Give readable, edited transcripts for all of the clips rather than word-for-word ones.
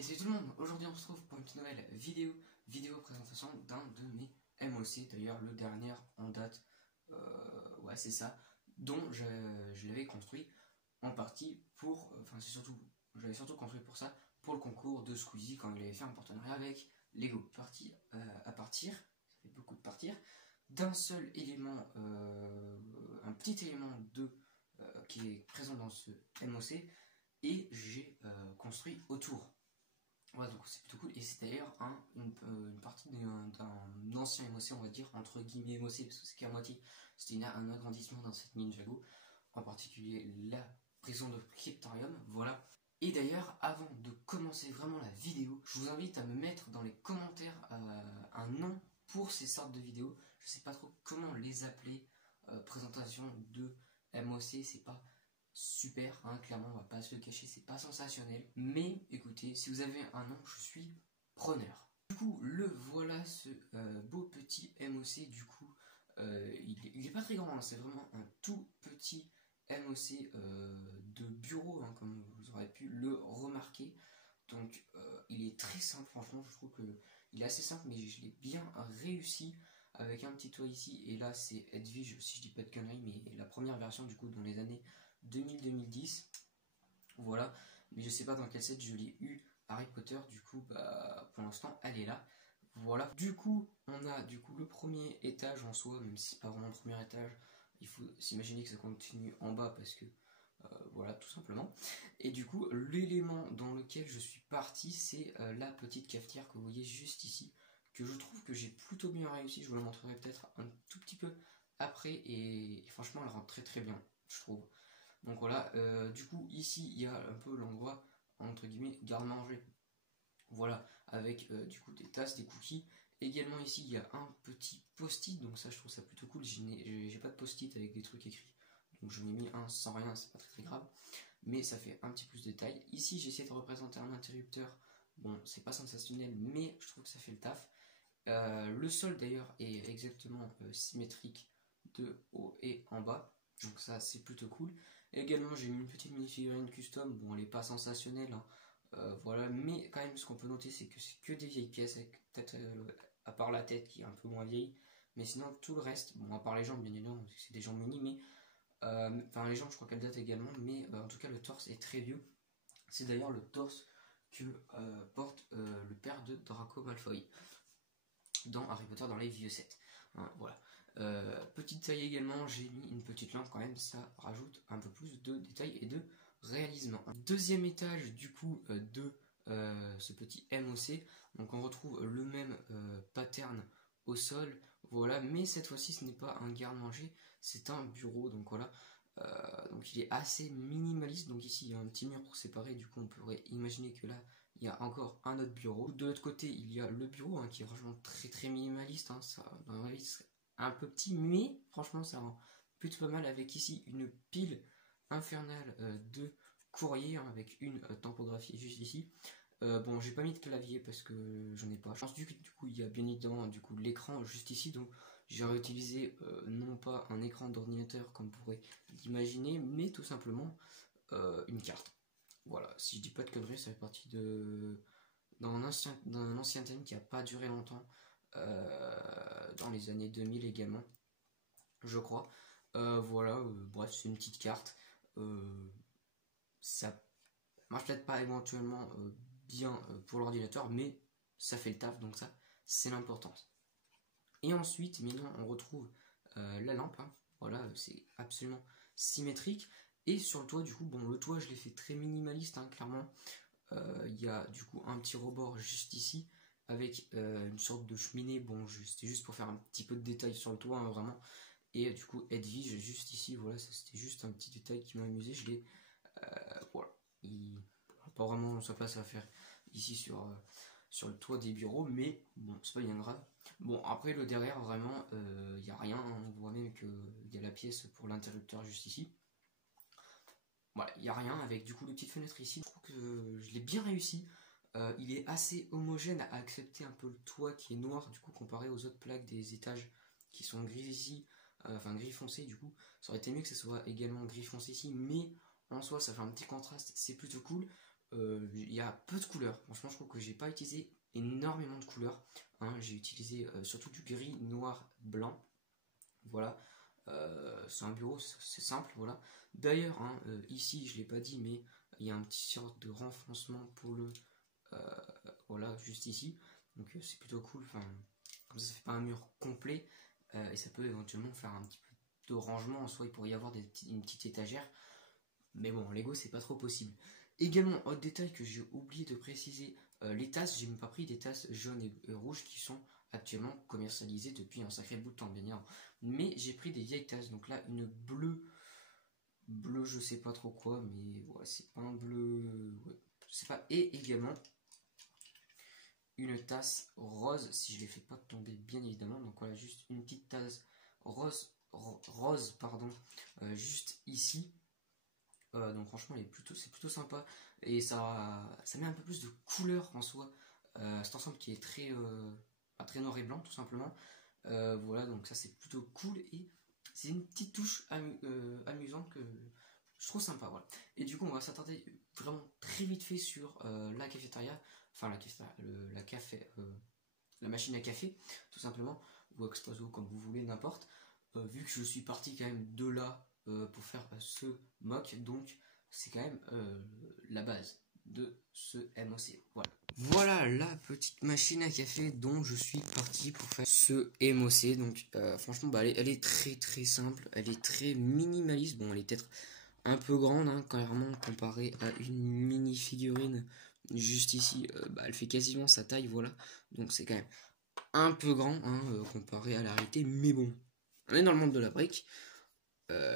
Et salut tout le monde, aujourd'hui on se retrouve pour une petite nouvelle vidéo présentation d'un de mes MOC, d'ailleurs le dernier en date, ouais c'est ça, dont je l'avais construit en partie pour, enfin c'est surtout, je l'avais surtout construit pour ça, pour le concours de Squeezie quand il avait fait un partenariat avec Lego. Parti à partir, ça fait beaucoup de partir, d'un seul élément, un petit élément qui est présent dans ce MOC, et j'ai construit autour. Ouais, donc c'est plutôt cool, et c'est d'ailleurs une partie d'un ancien MOC, on va dire, entre guillemets MOC, parce que c'est qu'à moitié, c'était un agrandissement dans cette Ninjago, en particulier la prison de Cryptorium, voilà. Et d'ailleurs, avant de commencer vraiment la vidéo, je vous invite à me mettre dans les commentaires un nom pour ces sortes de vidéos. Je sais pas trop comment les appeler, présentation de MOC, c'est pas super, hein, clairement on va pas se le cacher, c'est pas sensationnel, mais écoutez, si vous avez un nom, je suis preneur. Du coup, le voilà, ce beau petit MOC. Du coup, il est pas très grand, hein, c'est vraiment un tout petit MOC de bureau, hein, comme vous aurez pu le remarquer. Donc il est très simple, franchement je trouve que il est assez simple, mais je l'ai bien réussi, avec un petit toit ici, et là c'est Edwige, si je dis pas de conneries, mais la première version du coup dans les années 2000-2010, voilà. Mais je sais pas dans quel set je l'ai eu, Harry Potter, du coup bah pour l'instant elle est là, voilà. Du coup on a du coup le premier étage en soi, même si c'est pas vraiment le premier étage, il faut s'imaginer que ça continue en bas parce que voilà, tout simplement. Et du coup, l'élément dans lequel je suis parti, c'est la petite cafetière que vous voyez juste ici, que je trouve que j'ai plutôt bien réussi. Je vous la montrerai peut-être un tout petit peu après, et franchement, elle rentre très très bien, je trouve. Donc voilà, du coup, ici, il y a un peu l'endroit, entre guillemets, garde-manger. Voilà, avec du coup des tasses, des cookies. Également ici, il y a un petit post-it, donc ça, je trouve ça plutôt cool. J'ai pas de post-it avec des trucs écrits, donc je m'ai mis un sans rien, c'est pas très très grave, mais ça fait un petit plus de détail. Ici j'ai essayé de représenter un interrupteur, bon c'est pas sensationnel, mais je trouve que ça fait le taf. Le sol d'ailleurs est exactement symétrique de haut et en bas, donc ça c'est plutôt cool. Également j'ai mis une petite mini-figurine custom, bon elle est pas sensationnelle, hein, voilà, mais quand même ce qu'on peut noter c'est que c'est que des vieilles pièces, avec peut-être à part la tête qui est un peu moins vieille, mais sinon tout le reste, bon à part les jambes bien évidemment, parce que c'est des jambes mini, mais enfin les jambes je crois qu'elles datent également, mais en tout cas le torse est très vieux. C'est d'ailleurs le torse que porte le père de Draco Malfoy dans Harry Potter dans les vieux sets, hein, voilà. Petite taille également, j'ai mis une petite lampe quand même, ça rajoute un peu plus de détails et de réalisme. Deuxième étage du coup de ce petit MOC, donc on retrouve le même pattern au sol, voilà, mais cette fois-ci ce n'est pas un garde-manger, c'est un bureau, donc voilà. Donc il est assez minimaliste, donc ici il y a un petit mur pour séparer, du coup on pourrait imaginer que là il y a encore un autre bureau. De l'autre côté il y a le bureau, hein, qui est franchement très très minimaliste, hein, ça dans ma vie serait un peu petit, mais franchement ça rend plutôt pas mal, avec ici une pile infernale de courrier, hein, avec une tempographie juste ici. Bon, j'ai pas mis de clavier parce que j'en ai pas. Je pense du coup il y a bien évidemment du coup l'écran juste ici, donc j'ai réutilisé non pas un écran d'ordinateur comme vous pourrait l'imaginer, mais tout simplement une carte. Voilà, si je dis pas de conneries, ça fait partie d'un ancien thème qui a pas duré longtemps, dans les années 2000 également, je crois. Voilà, bref, c'est une petite carte. Ça marche peut-être pas éventuellement bien pour l'ordinateur, mais ça fait le taf, donc ça c'est l'importance. Et ensuite maintenant on retrouve la lampe, hein. Voilà, c'est absolument symétrique. Et sur le toit, du coup, bon, le toit je l'ai fait très minimaliste, hein, clairement. Il y a du coup un petit rebord juste ici avec une sorte de cheminée. Bon, c'était juste pour faire un petit peu de détail sur le toit, hein, vraiment. Et du coup Edwige juste ici, voilà, c'était juste un petit détail qui m'a amusé. Je l'ai voilà, il n'a pas vraiment sa place à faire ici sur le toit des bureaux, mais bon, c'est pas bien grave. Bon, après le derrière, vraiment, il n'y a rien, hein. On voit même qu'il y a la pièce pour l'interrupteur juste ici. Voilà, il n'y a rien, avec du coup les petites fenêtres ici. Je trouve que je l'ai bien réussi. Il est assez homogène à accepter un peu le toit qui est noir, du coup, comparé aux autres plaques des étages qui sont gris ici, enfin gris foncé. Du coup, ça aurait été mieux que ce soit également gris foncé ici, mais en soi ça fait un petit contraste, c'est plutôt cool. il y a peu de couleurs. Franchement, je trouve que j'ai pas utilisé énormément de couleurs. Hein. J'ai utilisé surtout du gris, noir, blanc. Voilà. C'est un bureau, c'est simple. Voilà. D'ailleurs, hein, ici, je l'ai pas dit, mais il y a un petit sorte de renfoncement pour le voilà, juste ici. Donc c'est plutôt cool. Enfin, comme ça fait pas un mur complet et ça peut éventuellement faire un petit peu de rangement. En soi, il pourrait y avoir une petite étagère. Mais bon, en Lego, c'est pas trop possible. Également, autre détail que j'ai oublié de préciser, les tasses, j'ai même pas pris des tasses jaunes et rouges qui sont actuellement commercialisées depuis un sacré bout de temps, bien évidemment. Mais j'ai pris des vieilles tasses. Donc là, une bleu, je sais pas trop quoi, mais voilà, c'est pas un bleu, ouais, je sais pas. Et également une tasse rose, si je les fais pas tomber, bien évidemment. Donc voilà, juste une petite tasse rose, pardon, juste ici. Donc franchement, c'est plutôt sympa et ça met un peu plus de couleur en soi. Cet ensemble qui est très noir et blanc, tout simplement. Voilà, donc ça c'est plutôt cool et c'est une petite touche amusante que je trouve sympa. Voilà. Et du coup, on va s'attarder vraiment très vite fait sur la cafétéria, enfin la machine à café, tout simplement, ou expresso comme vous voulez, n'importe. Vu que je suis parti quand même de là pour faire ce mock, donc c'est quand même la base de ce MOC. Voilà. Voilà la petite machine à café dont je suis parti pour faire ce MOC. Donc franchement, bah, elle est très très simple, elle est très minimaliste. Bon, elle est peut-être un peu grande, hein, clairement, comparée à une mini figurine juste ici. Bah, elle fait quasiment sa taille, voilà. Donc c'est quand même un peu grand, hein, comparé à la réalité, mais bon, on est dans le monde de la brique.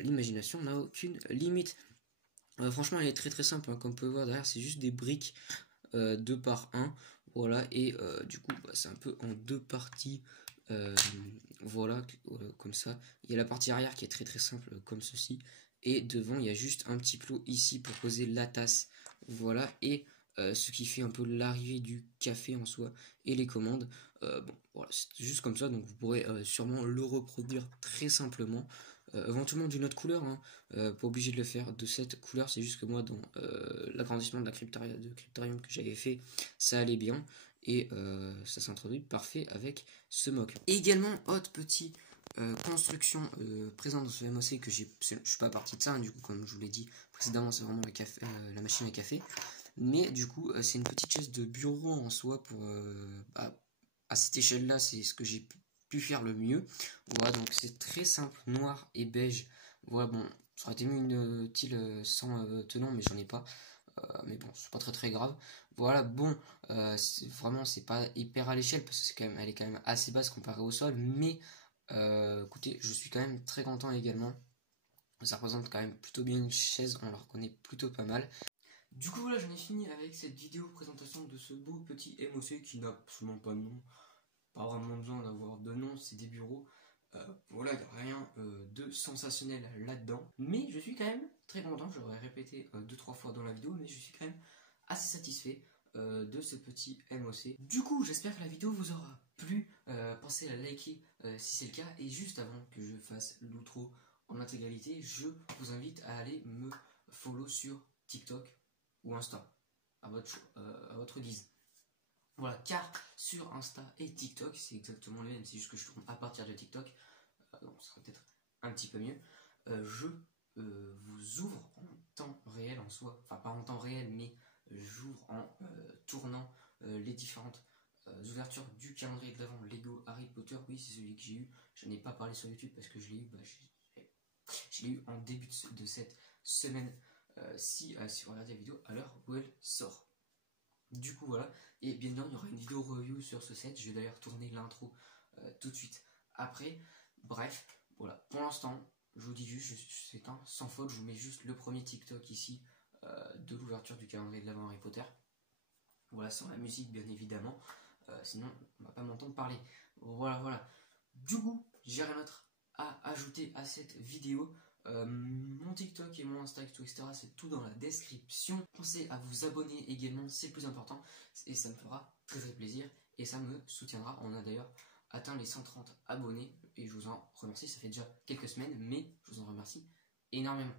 L'imagination n'a aucune limite. Franchement, elle est très très simple, hein, comme vous pouvez voir derrière, c'est juste des briques 2 par 1, voilà, et du coup, bah, c'est un peu en deux parties, voilà, comme ça. Il y a la partie arrière qui est très très simple, comme ceci, et devant, il y a juste un petit plot ici pour poser la tasse, voilà, et ce qui fait un peu l'arrivée du café en soi, et les commandes. Bon, voilà, c'est juste comme ça, donc vous pourrez sûrement le reproduire très simplement. Éventuellement d'une autre couleur, hein. Pas obligé de le faire de cette couleur, c'est juste que moi dans l'agrandissement de Cryptarium que j'avais fait, ça allait bien et ça s'introduit parfait avec ce mock. Et également, autre petit construction présente dans ce MOC que je suis pas parti de ça, hein, du coup comme je vous l'ai dit précédemment, c'est vraiment la machine à café, mais du coup c'est une petite chaise de bureau en soi pour à cette échelle là, c'est ce que j'ai pu faire le mieux. Voilà, donc c'est très simple, noir et beige. Voilà, bon, ça aurait été mieux une sans tenant, mais j'en ai pas. Mais bon, c'est pas très très grave. Voilà, bon, vraiment, c'est pas hyper à l'échelle parce que elle est quand même assez basse comparée au sol. Mais écoutez, je suis quand même très content également. Ça représente quand même plutôt bien une chaise, on la reconnaît plutôt pas mal. Du coup, voilà, j'en ai fini avec cette vidéo présentation de ce beau petit MOC qui n'a absolument pas de nom. Pas vraiment besoin d'avoir de nom, c'est des bureaux. Voilà, il n'y a rien de sensationnel là-dedans. Mais je suis quand même très content, j'aurais répété 2-3 fois dans la vidéo, mais je suis quand même assez satisfait de ce petit MOC. Du coup, j'espère que la vidéo vous aura plu. Pensez à liker si c'est le cas. Et juste avant que je fasse l'outro en intégralité, je vous invite à aller me follow sur TikTok ou Insta, à votre guise. Voilà, car sur Insta et TikTok, c'est exactement le même, c'est juste que je tourne à partir de TikTok, donc ce serait peut-être un petit peu mieux. Je vous ouvre en temps réel en soi, enfin pas en temps réel, mais j'ouvre en tournant les différentes ouvertures du calendrier de l'avant Lego Harry Potter. Oui, c'est celui que j'ai eu. Je n'ai pas parlé sur YouTube parce que je l'ai eu, je l'ai eu en début de cette semaine. Si vous regardez la vidéo à l'heure où elle sort. Du coup voilà, et bien évidemment il y aura une vidéo review sur ce set, je vais d'ailleurs tourner l'intro tout de suite après. Bref, voilà, pour l'instant, je vous dis juste, c'est un sans faute, je vous mets juste le premier TikTok ici de l'ouverture du calendrier de l'avant Harry Potter. Voilà, sans la musique bien évidemment, sinon on va pas m'entendre parler. Voilà. Du coup, j'ai rien d'autre à ajouter à cette vidéo. Mon TikTok et mon Insta, etc. c'est tout dans la description. Pensez à vous abonner également, c'est le plus important. Et ça me fera très très plaisir. Et ça me soutiendra. On a d'ailleurs atteint les 130 abonnés. Et je vous en remercie. Ça fait déjà quelques semaines. Mais je vous en remercie énormément.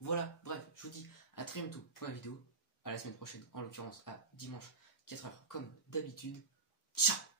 Voilà, bref, je vous dis à très bientôt pour la vidéo. à la semaine prochaine, en l'occurrence à dimanche 4h comme d'habitude. Ciao!